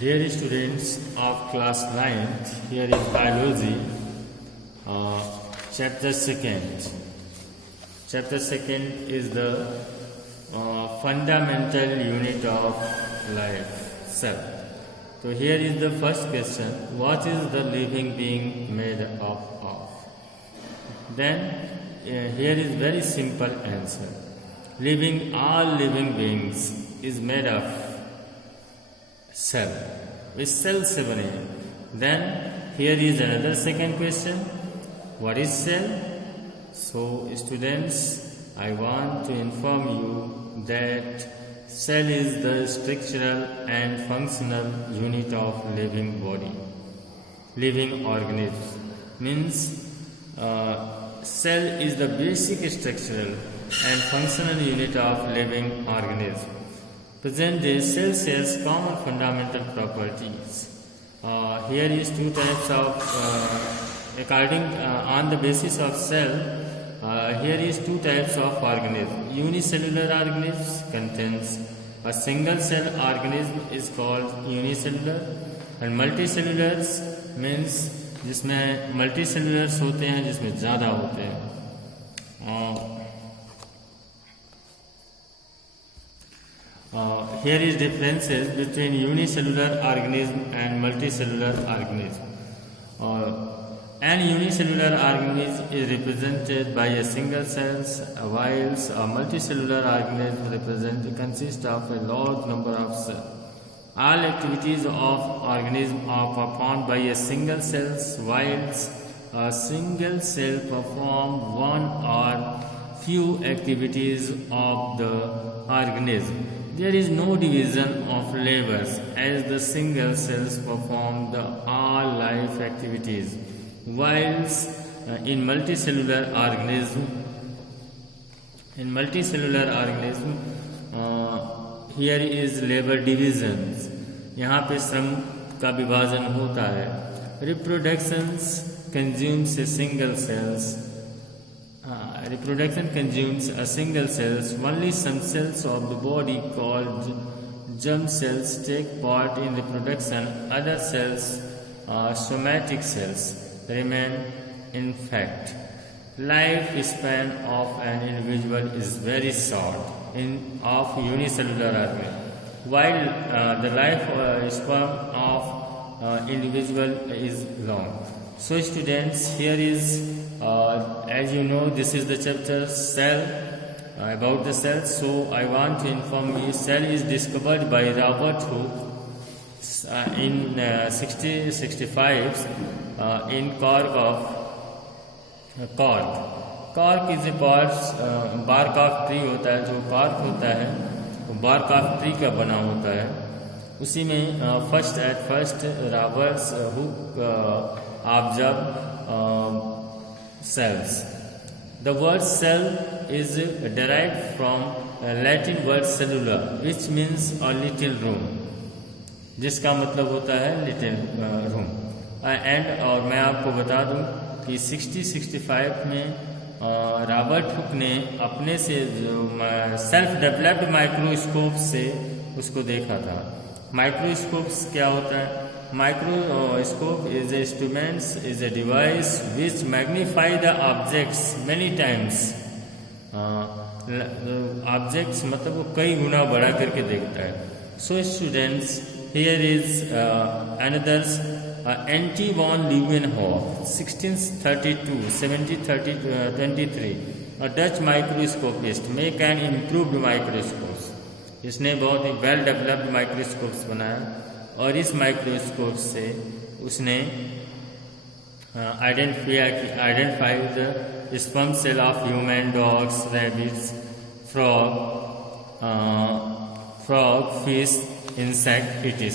Dear students of class 9th, here is biology, chapter 2nd. Chapter 2nd is the fundamental unit of life, cell. So here is the first question, what is the living being made up of? Then here is very simple answer. All living beings is made of cell, with cell 7. Then here is another second question, what is cell? So students, I want to inform you that cell is the structural and functional unit of living body, living organism. Means cell is the basic structural and functional unit of living organism. Present day cell shares common fundamental properties. Here is two types of, on the basis of cell, here is two types of organism. Unicellular organism contains a single cell organism is called unicellular, and multicellulars means जिसमें multicellulars होते हैं, जिसमें ज़्यादा होते हैं. Here is differences between unicellular organism and multicellular organism. An unicellular organism is represented by a single cell, whilst a multicellular organism consists of a large number of cells. All activities of organism are performed by a single cell, whilst a single cell performs one or few activities of the organism. There is no division of labors as the single cells perform all life activities, whilst in multicellular organism, here is labor divisions. यहाँ पे श्रम का विभाजन होता है. Reproduction consumes a single cells. Reproduction consumes a single cells. Only some cells of the body called germ cells take part in reproduction. Other cells, somatic cells, remain intact. Lifespan of an individual is very short of unicellular organism, while the lifespan of individual is long. So students, here is as you know, this is the chapter cell, about the cell. So I want to inform you, cell is discovered by Robert Hooke in 1965 in Cork of Cork. Cork is a bark of tree होता है, जो cork होता है वो bark of tree का बना होता है. उसी में at first Robert Hooke observed cells. The word cell is derived from Latin word cellula, which means a little room, जिसका मतलब होता है little room. और मैं आपको बता दूं कि 1965 में रॉबर्ट हुक ने अपने से सेल्फ डेवलप्ड माइक्रोस्कोप से उसको देखा था. माइक्रोस्कोप्स क्या होता है? Microscope is a instrument, is a device which magnify the objects many times. Objects मतलब वो कई गुना बड़ा करके देखता है. So students, here is another Antti von Leeuwenhoek, 1632-1723, a Dutch microscopist, make an improved microscopes. इसने बहुत ही well developed microscopes बनाया. और इस माइक्रोस्कोप से उसने identify the sperm cell of human, dogs, rabbits, frog, fish, insect, etc.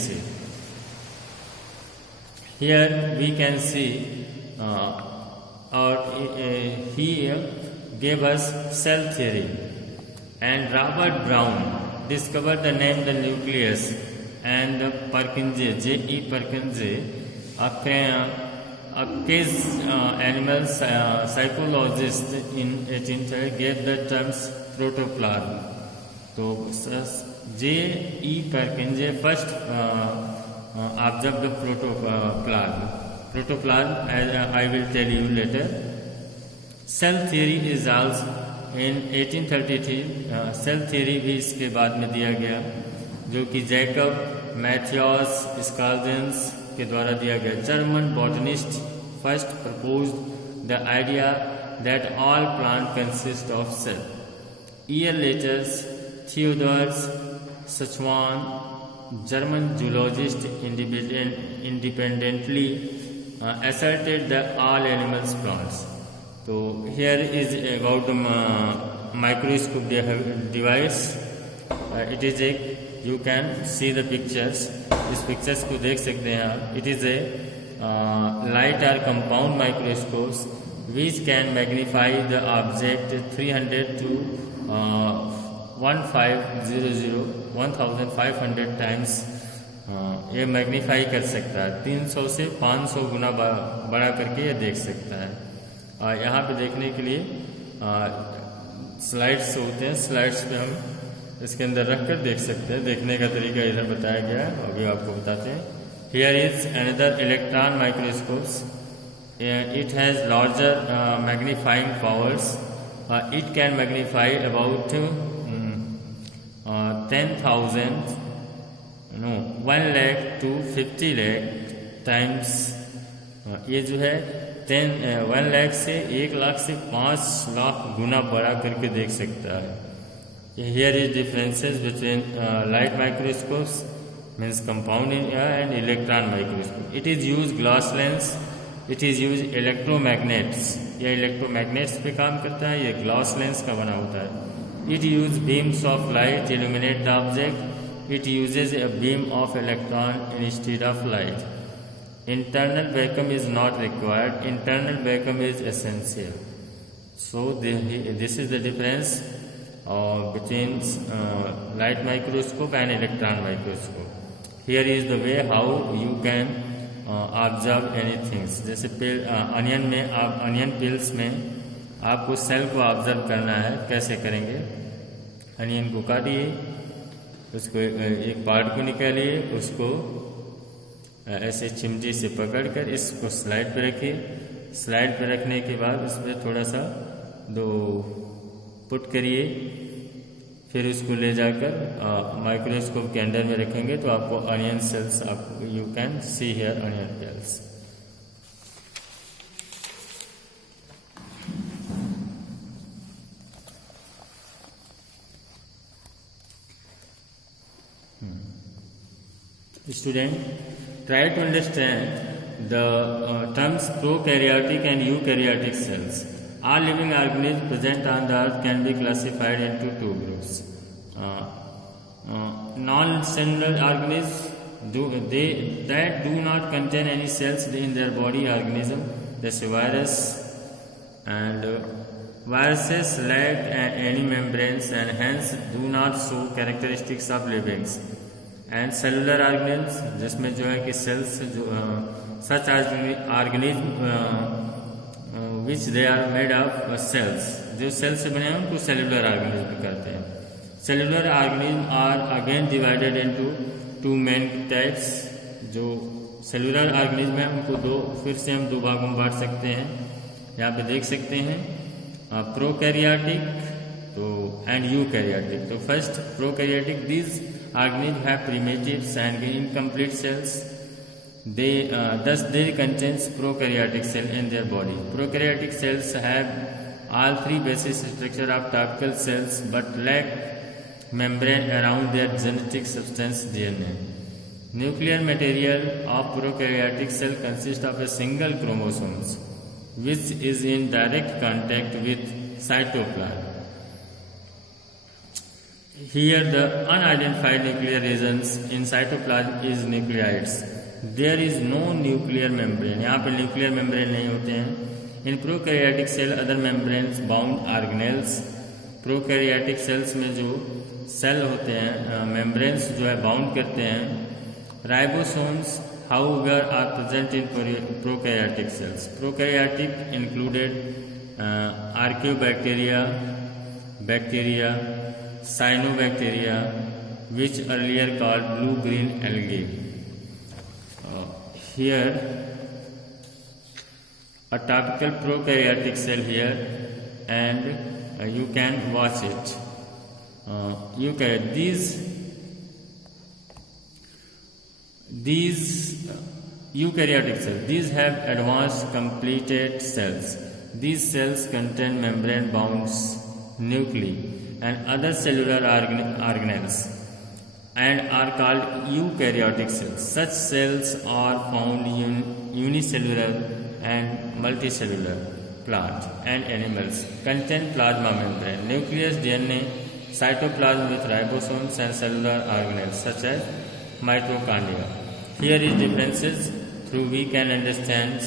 Here we can see, he gave us cell theory, and Robert Brown discovered the name the nucleus, and Purkinje, J.E. Purkinje, a cage animal psychologist in 1830 gave the terms protoplasm. So J.E. Purkinje first observed the protoplasm. Protoplasm, as I will tell you later. Cell theory is also in 1833. Cell theory भी इसके बाद में दिया गया, जो कि Jacob Matheus स्काल्डेंस के द्वारा दिया गया. German botanist first proposed the idea that all plants consist of cell. Year later, Theodor Schwann, German zoologist, independently asserted that all animals plants. So here is about the microscope device. It is a, you can see the pictures. इस pictures को देख सकते हैं आप. It is a light or compound microscopes which can magnify the object 300 to 1500 times. ये magnify कर सकता है, 300 से 500 गुना बड़ा करके ये देख सकता है. यहाँ पे देखने के लिए स्लाइड्स होते हैं. स्लाइड्स पे हम इसके अंदर रख कर देख सकते हैं. देखने का तरीका इधर बताया गया है, अभी आपको बताते हैं. Here is another electron microscopes. It has larger magnifying powers. It can magnify about 10,000, 1 lakh to 50 lakh times. ये जो है 1 लाख से 1 लाख से 5 लाख गुना बड़ा करके देख सकता है. Here is differences between light microscopes, means compound and electron microscope. It is used glass lens. It is used electromagnets. ये electromagnets पे काम करता है. ये glass lens का बना होता है. It uses beams of light to illuminate the object. It uses a beam of electron instead of light. Internal vacuum is not required. Internal vacuum is essential. So this is the difference between light microscope and electron microscope. Here is the way how you can observe anything. जैसे onion में आप onion pills में आपको cell को observe करना है. कैसे करेंगे? अनियन को काटिए, उसको एक पार्ट को निकालिए, उसको ऐसे चिमटी से पकड़कर इसको स्लाइड पे रखिए. स्लाइड पे रखने के बाद उसमें थोड़ा सा दो पुट करिए, फिर उसको ले जाकर माइक्रोस्कोप के अंदर में रखेंगे तो आपको onion cells you can see here onion cells. Student, try to understand the terms prokaryotic and eukaryotic cells. All living organisms present on the earth can be classified into two groups. Non-cellular organisms that do not contain any cells in their body organism. That's virus, and viruses lack any membranes and hence do not show characteristics of livings. And cellular organisms, जिसमें जो है कि cells जो such organism which they are made of cells, जो cells से बने हैं उनको cellular organism कहते हैं. Cellular organism are again divided into two main types. जो cellular organism है उनको फिर से हम दो भागों में बांट सकते हैं. यहाँ पे देख सकते हैं prokaryotic and eukaryotic. तो first prokaryotic, these organisms have primitives and incomplete cells. Thus they contain prokaryotic cell in their body. Prokaryotic cells have all three basic structure of typical cells but lack membrane around their genetic substance DNA. Nuclear material of prokaryotic cell consists of a single chromosome which is in direct contact with cytoplasm. Here the unidentified nuclear regions in cytoplasm is nucleids. There is no nuclear membrane. यहाँ पे nuclear membrane नहीं होते हैं. In prokaryotic cell other membranes bound organelles. Prokaryotic cells में जो cell होते हैं membranes जो है बाउंड करते हैं. Ribosomes however are present in prokaryotic cells. Prokaryotic included archaeobacteria, bacteria, cyanobacteria, which earlier called blue-green algae. here a typical prokaryotic cell here, and you can watch it. These eukaryotic cells, these have advanced completed cells. These cells contain membrane bound nuclei and other cellular organelles and are called eukaryotic cells. Such cells are found in unicellular and multicellular plant and animals. Contain plasma membrane, nucleus, DNA, cytoplasm with ribosomes and cellular organelles such as mitochondria. Here is differences through we can understand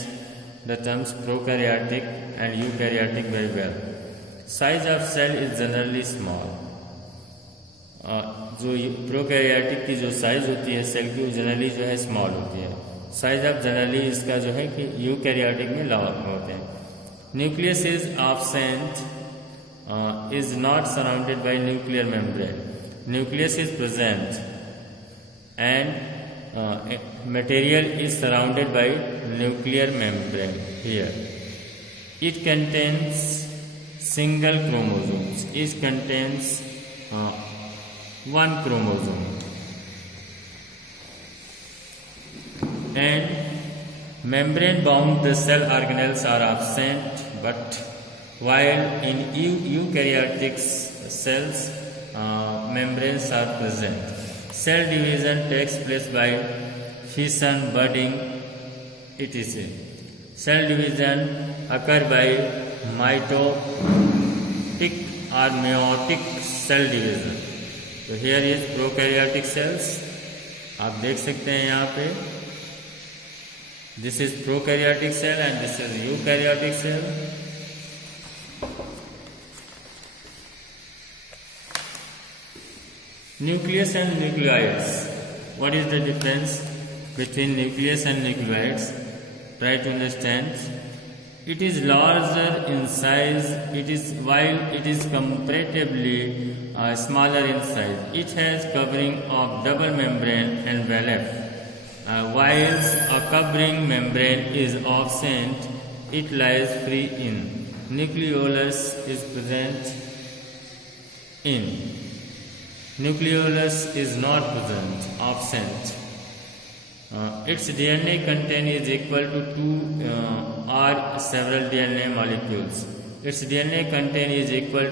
the terms prokaryotic and eukaryotic very well. Size of cell is generally small. जो prokaryotic की जो size होती है cell की वो generally जो है small होती है. साइज ऑफ जनरली इसका जो है कि यूकैरियोटिक में लार्ज होते हैं. Nucleus is absent, is not surrounded by nuclear membrane. Nucleus is present and material is surrounded by nuclear membrane here. It contains single chromosomes. It contains one chromosome and membrane bound the cell organelles are absent, but while in eukaryotic cells membranes are present. Cell division takes place by fission, budding, etc. Cell division occur by mitotic or meiotic cell division. तो here is prokaryotic cells. आप देख सकते हैं यहाँ पे this is prokaryotic cell and this is eukaryotic cell. Nucleus and nucleoids. What is the difference between nucleus and nucleoids? Try to understand. It is larger in size. While it is comparatively smaller in size. It has covering of double membrane envelope. Whilst a covering membrane is absent, it lies free in. Nucleolus is present in. Nucleolus is not present, absent. Its DNA content is equal to 2 or several DNA molecules. Its DNA content is equal